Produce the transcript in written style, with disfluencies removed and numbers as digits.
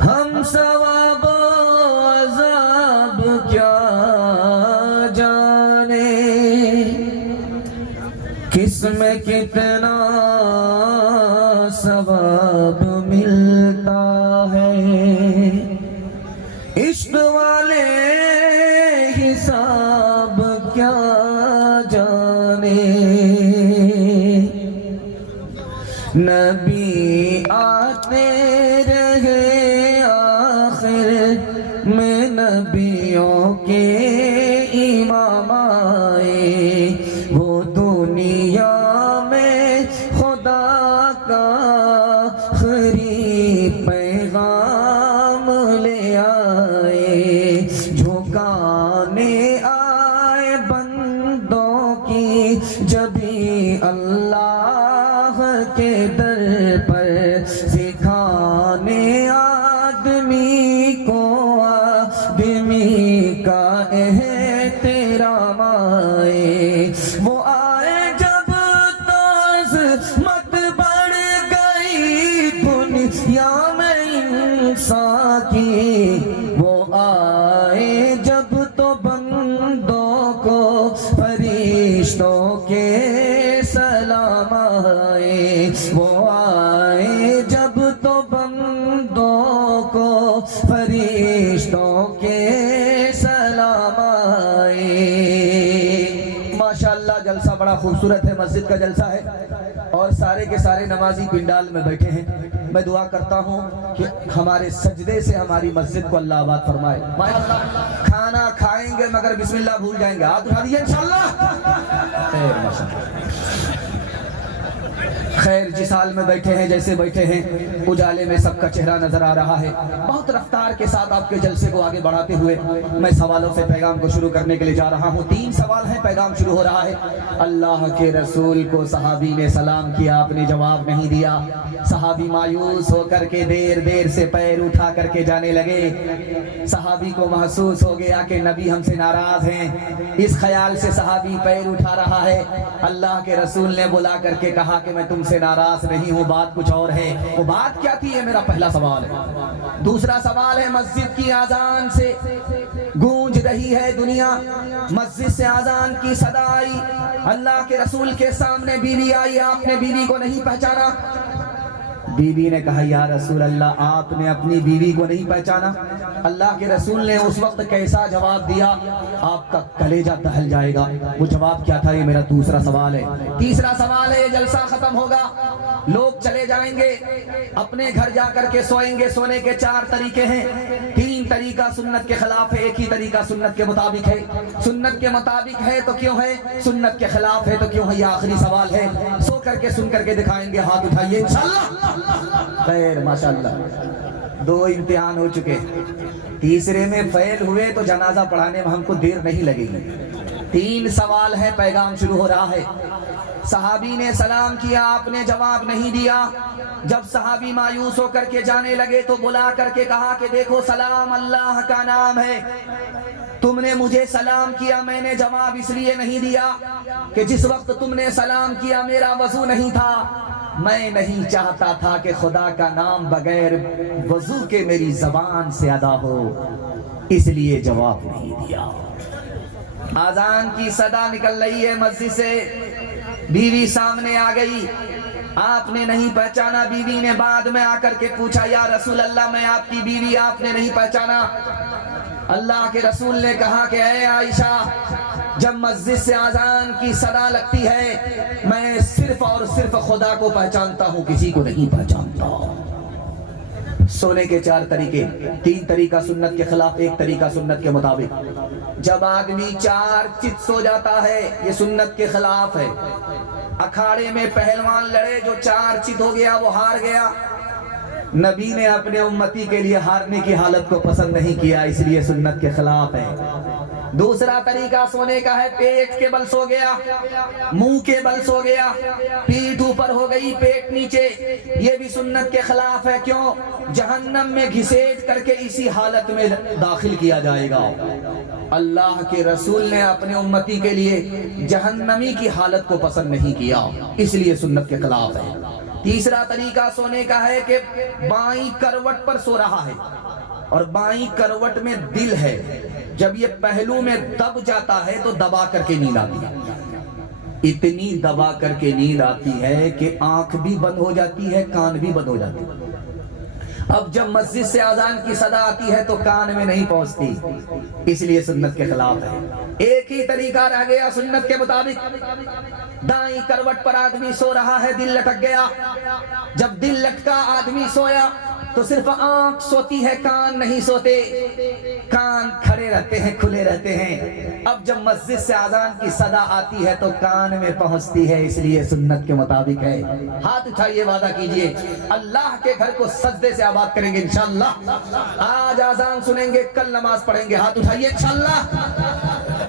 ہم ثواب و عذاب کیا جانے، کس میں کتنا ثواب ملتا ہے، عشق والے حساب کیا جانے۔ نبی آتے رہے آخر میں نبیوں کے امام آئے، وہ دنیا میں خدا کا آخری پیغام لے آئے، جھکانے آئے بندوں کی جبھی اللہ کے در پر، سکھانے آدمی کو آدمی کا احترام آئے، وہ آئے جب تو عظمت بڑھ گئی دنیا میں انسان کی، وہ آئے جب تو بندوں کو فرشتوں کے سلام آئے، وہ آئے جب تو بندوں کو فرشتوں کے سلام آئے۔ ماشاءاللہ جلسہ بڑا خوبصورت ہے، مسجد کا جلسہ ہے اور سارے کے سارے نمازی پنڈال میں بیٹھے ہیں۔ میں دعا کرتا ہوں کہ ہمارے سجدے سے ہماری مسجد کو اللہ آباد فرمائے۔ کھانا کھائیں گے مگر بسم اللہ بھول جائیں گے، ہاتھ اٹھا دیجیے انشاءاللہ۔ خیر جس حال میں بیٹھے ہیں جیسے بیٹھے ہیں، اجالے میں سب کا چہرہ نظر آ رہا ہے۔ بہت رفتار کے ساتھ آپ کے جلسے کو آگے بڑھاتے ہوئے میں سوالوں سے پیغام کو شروع کرنے کے لیے جا رہا ہوں۔ 3 سوال ہیں، پیغام شروع ہو رہا ہے۔ اللہ کے رسول کو صحابی نے سلام کیا، آپ نے جواب نہیں دیا۔ صحابی مایوس ہو کر کے دیر سے پیر اٹھا کر کے جانے لگے۔ صحابی کو محسوس ہو گیا کہ نبی ہم سے ناراض ہیں، اس خیال سے صحابی پیر اٹھا رہا ہے۔ اللہ کے رسول نے بلا کر کے کہا کہ میں تم سے ناراض نہیں ہوں، بات کچھ اور ہے۔ وہ بات کیا تھی؟ یہ میرا پہلا سوال ہے۔ دوسرا سوال ہے، مسجد کی اذان سے گونج رہی ہے دنیا، مسجد سے اذان کی صدا آئی، اللہ کے رسول کے سامنے بیوی آئی، آپ نے بیوی کو نہیں پہچانا۔ بیوی نے کہا یا رسول اللہ آپ نے اپنی بیوی کو نہیں پہچانا؟ اللہ کے رسول نے اس وقت کیسا جواب دیا؟ آپ کا کلیجہ دہل جائے گا۔ وہ جواب کیا تھا؟ یہ میرا دوسرا سوال ہے۔ تیسرا سوال ہے، یہ جلسہ ختم ہوگا، لوگ چلے جائیں گے، اپنے گھر جا کر کے سوئیں گے۔ سونے کے 4 طریقے ہیں، 3 طریقہ سنت کے خلاف ہے، ایک ہی طریقہ سنت کے مطابق ہے۔ سنت کے مطابق ہے تو کیوں ہے، سنت کے خلاف ہے تو کیوں ہے؟ یہ آخری سوال ہے، سو کر کے سن کر کے دکھائیں گے، ہاتھ اٹھائیے انشاءاللہ۔ خیر ماشاءاللہ 2 امتحان ہو چکے، تیسرے میں فیل ہوئے تو جنازہ پڑھانے میں ہم کو دیر نہیں لگے گی۔ 3 سوال ہے، پیغام شروع ہو رہا ہے۔ صحابی نے سلام کیا، آپ نے جواب نہیں دیا۔ جب صحابی مایوس ہو کر کے جانے لگے تو بلا کر کے کہا کہ دیکھو سلام اللہ کا نام ہے، تم نے مجھے سلام کیا، میں نے جواب اس لیے نہیں دیا کہ جس وقت تم نے سلام کیا میرا وضو نہیں تھا، میں نہیں چاہتا تھا کہ خدا کا نام بغیر وضو کے میری زبان سے ادا ہو، اس لیے جواب نہیں دیا۔ اذان کی صدا نکل رہی ہے مسجد سے، بیوی سامنے آ گئی، آپ نے نہیں پہچانا۔ بیوی نے بعد میں آ کر کے پوچھا یا رسول اللہ میں آپ کی بیوی، آپ نے نہیں پہچانا۔ اللہ کے رسول نے کہا کہ اے عائشہ، جب مسجد سے اذان کی صدا لگتی ہے میں صرف اور صرف خدا کو پہچانتا ہوں، کسی کو نہیں پہچانتا۔ سونے کے 4 طریقے، 3 طریقہ سنت کے خلاف، 1 طریقہ سنت کے مطابق۔ جب آدمی 4 چت سو جاتا ہے یہ سنت کے خلاف ہے۔ اکھاڑے میں پہلوان لڑے، جو 4 چت ہو گیا وہ ہار گیا۔ نبی نے اپنے امتی کے لیے ہارنے کی حالت کو پسند نہیں کیا، اس لیے سنت کے خلاف ہے۔ دوسرا طریقہ سونے کا ہے، پیٹ کے بل سو گیا، منہ کے بل سو گیا، پیٹھ اوپر ہو گئی پیٹ نیچے، یہ بھی سنت کے خلاف ہے۔ کیوں؟ جہنم میں گھسیٹ کر کے اسی حالت میں داخل کیا جائے گا۔ اللہ کے رسول نے اپنے امتی کے لیے جہنمی کی حالت کو پسند نہیں کیا، اس لیے سنت کے خلاف ہے۔ تیسرا طریقہ سونے کا ہے کہ بائیں کروٹ پر سو رہا ہے اور بائیں کروٹ میں دل ہے، جب یہ پہلو میں دب جاتا ہے تو دبا کر کے نیند آتی ہے، اتنی دبا کر کے نیند آتی ہے کہ آنکھ بھی بند ہو جاتی ہے، کان بھی بند ہو جاتے ہیں۔ اب جب مسجد سے اذان کی صدا آتی ہے تو کان میں نہیں پہنچتی، اس لیے سنت کے خلاف ہے۔ ایک ہی طریقہ رہ گیا سنت کے مطابق، دائیں کروٹ پر آدمی سو رہا ہے، دل لٹک گیا، جب دل لٹکا آدمی سویا تو صرف آنکھ سوتی ہے، کان نہیں سوتے، کان کھڑے رہتے ہیں، کھلے رہتے ہیں۔ اب جب مسجد سے اذان کی صدا آتی ہے تو کان میں پہنچتی ہے، اس لیے سنت کے مطابق ہے۔ ہاتھ اٹھائیے، وعدہ کیجئے اللہ کے گھر کو سجدے سے آباد کریں گے انشاءاللہ۔ آج اذان سنیں گے، کل نماز پڑھیں گے، ہاتھ اٹھائیے انشاءاللہ۔